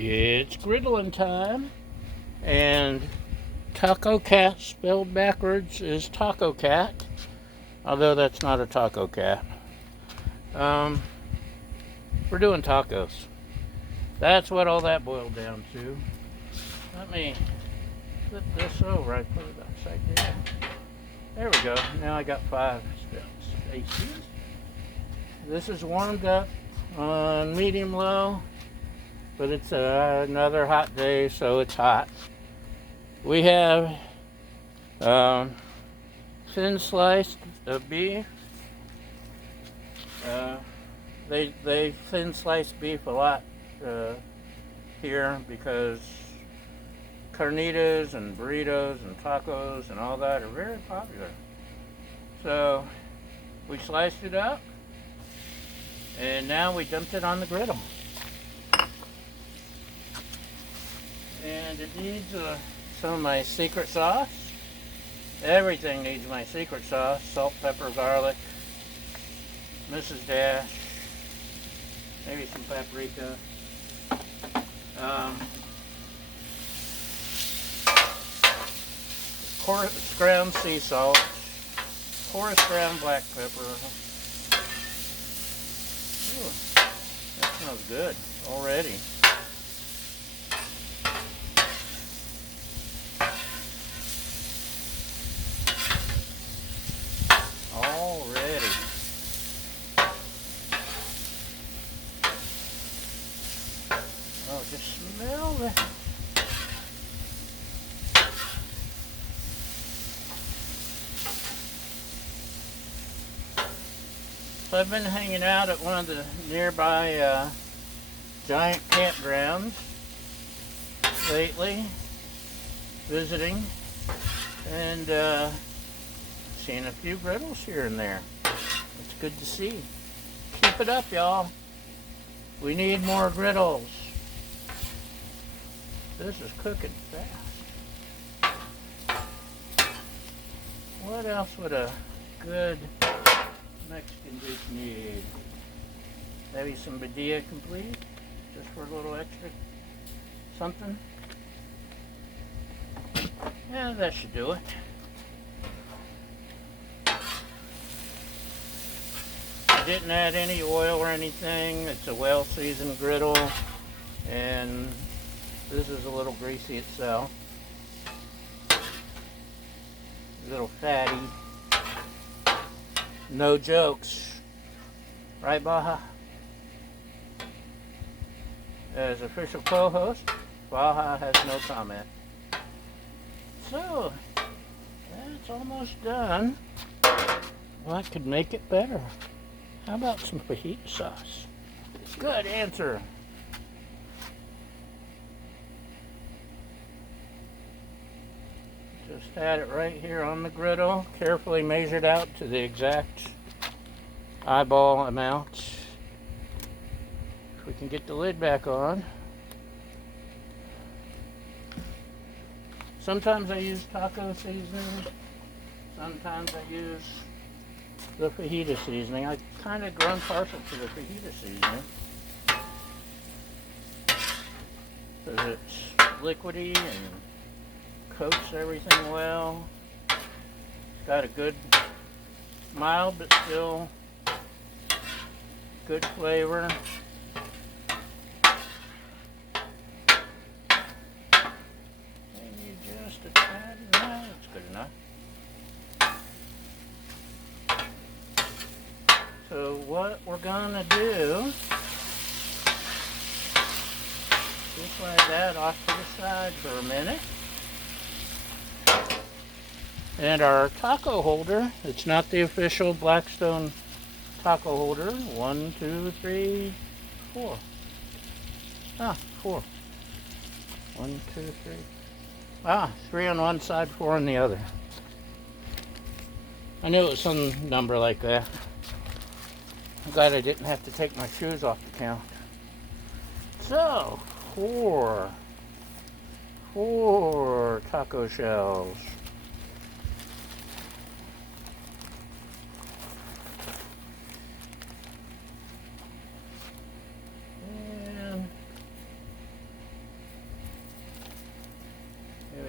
It's griddling time, and Taco Cat spelled backwards is Taco Cat, although that's not a taco cat. Um, we're doing tacos. That's what all that boiled down to. Let me flip this over. I put it upside down. There we go. Now I got 5 spaces. This is warmed up on medium low, but it's another hot day, so it's hot. We have thin sliced of beef. They thin slice beef a lot here because carnitas and burritos and tacos and all that are very popular. So we sliced it up, and now we dumped it on the griddle. And it needs some of my secret sauce. Everything needs my secret sauce. Salt, pepper, garlic, Mrs. Dash, maybe some paprika. Coarse ground sea salt, coarse ground black pepper. Ooh, that smells good already. Oh, just smell that. So I've been hanging out at one of the nearby giant campgrounds lately, visiting, and seeing a few griddles here and there. It's good to see. Keep it up, y'all. We need more griddles. This is cooking fast. What else would a good Mexican dish need? Maybe some badilla complete, just for a little extra something. Yeah, that should do it. I didn't add any oil or anything. It's a well-seasoned griddle, and this is a little greasy itself. A little fatty. No jokes. Right, Baja? As official co-host, Baja has no comment. So, that's almost done. What could make it better? How about some fajita sauce? Good answer. Just had it right here on the griddle, carefully measured out to the exact eyeball amount. If we can get the lid back on. Sometimes I use taco seasoning. Sometimes I use the fajita seasoning. I kind of grown partial to the fajita seasoning because it's liquidy and coats everything well. It's got a good, mild but still good flavor. Maybe just a tad. No, that's good enough. So what we're gonna do, just like that off to the side for a minute. And our taco holder, it's not the official Blackstone taco holder. 1, 2, 3, 4. 4. 1, 2, 3. 3 on one side, 4 on the other. I knew it was some number like that. I'm glad I didn't have to take my shoes off the count. So, 4 taco shells.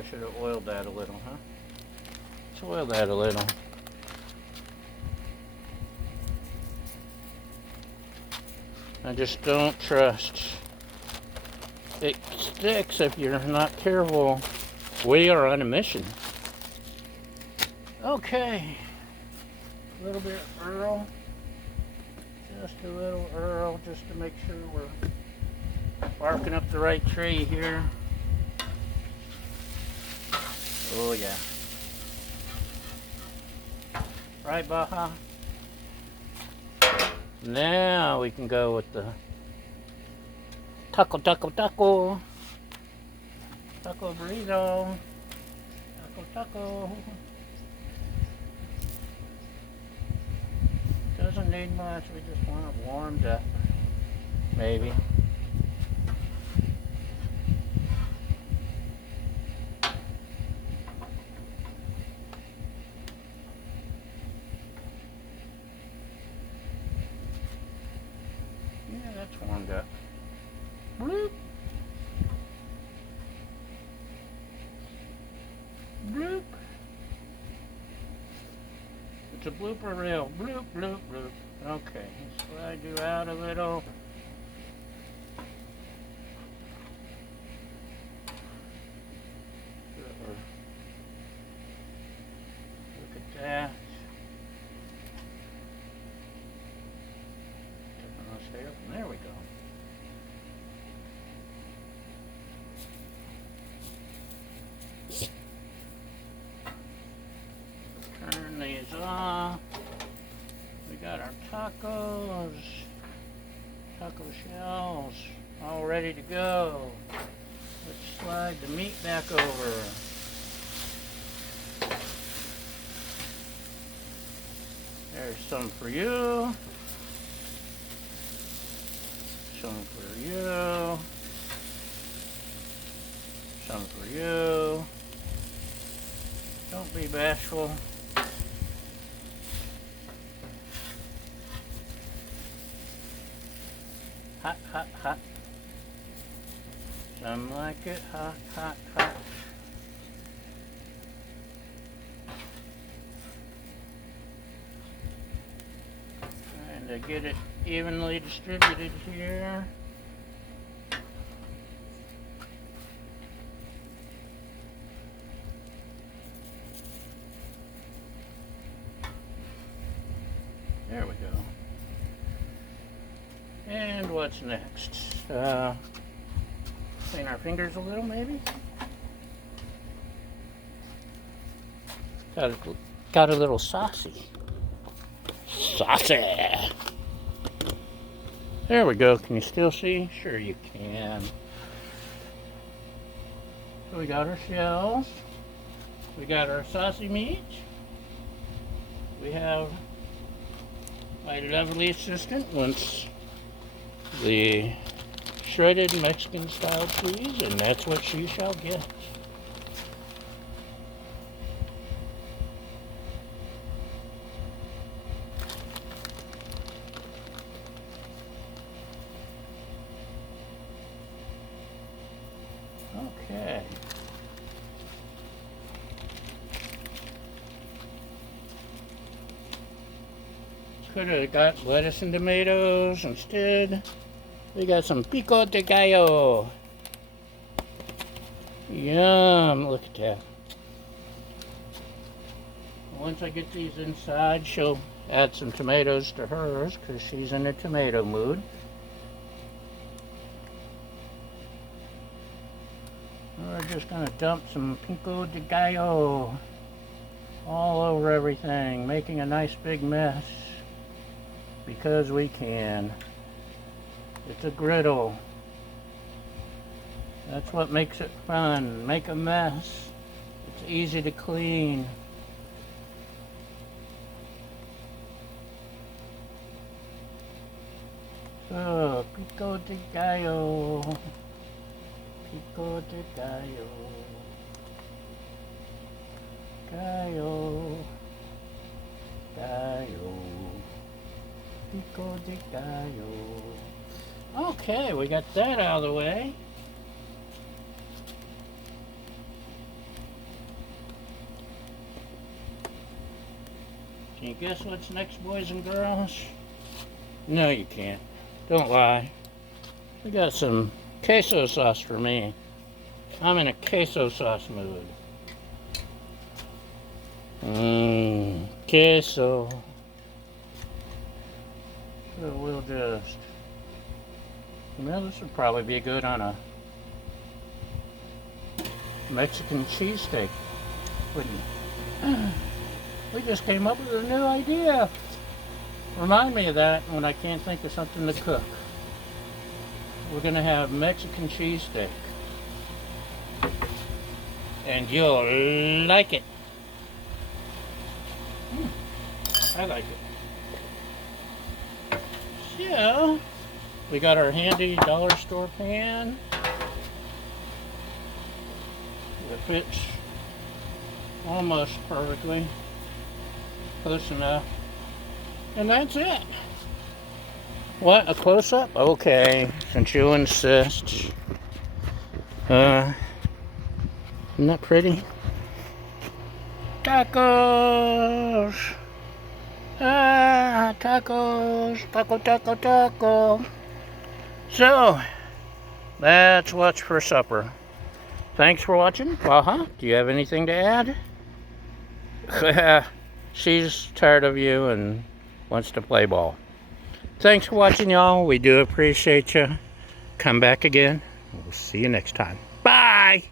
I should have oiled that a little, huh? Let's oil that a little. I just don't trust. It sticks if you're not careful. We are on a mission. Okay. A little bit of Earl. Just a little Earl, just to make sure we're barking up the right tree here. Oh yeah. Right, Baja? Now we can go with the taco burrito. Taco. Doesn't need much, we just want it warmed up. Maybe. Yeah, that's warmed up. Bloop. Bloop. It's a blooper reel. Bloop, bloop, bloop. Okay, slide you out a little. Look at that. There we go. Turn these off. We got our tacos, taco shells, all ready to go. Let's slide the meat back over. There's some for you. Some for you. Some for you. Don't be bashful. Hot, hot, hot. Some like it hot, hot, hot. Trying to get it evenly distributed here. There we go. And what's next? Clean our fingers a little, maybe? Got a little saucy. Saucy! There we go. Can you still see? Sure you can. So we got our shells. We got our saucy meat. We have my lovely assistant wants the shredded Mexican style cheese, and that's what she shall get. Okay. Could have got lettuce and tomatoes instead. We got some pico de gallo. Yum, look at that. Once I get these inside, she'll add some tomatoes to hers because she's in a tomato mood. We're just going to dump some pico de gallo all over everything, making a nice big mess because we can. It's a griddle. That's what makes it fun. Make a mess. It's easy to clean. So, pico de gallo. Pico de gallo. Gallo. Gallo. Pico de gallo. Okay, we got that out of the way. Can you guess what's next, boys and girls? No, you can't. Don't lie. We got some queso sauce for me. I'm in a queso sauce mood. Queso. So we'll just... Well, this would probably be good on a Mexican cheesesteak, wouldn't it? We just came up with a new idea. Remind me of that when I can't think of something to cook. We're gonna have Mexican cheesesteak. And you'll like it. I like it. So, we got our handy dollar store pan. It fits almost perfectly. Close enough. And that's it. What? A close-up? Okay, since you insist. Isn't that pretty? Tacos! Ah, tacos! Taco, taco, taco! So, that's what's for supper. Thanks for watching. Baha, do you have anything to add? She's tired of you and wants to play ball. Thanks for watching, y'all. We do appreciate you. Come back again. We'll see you next time. Bye!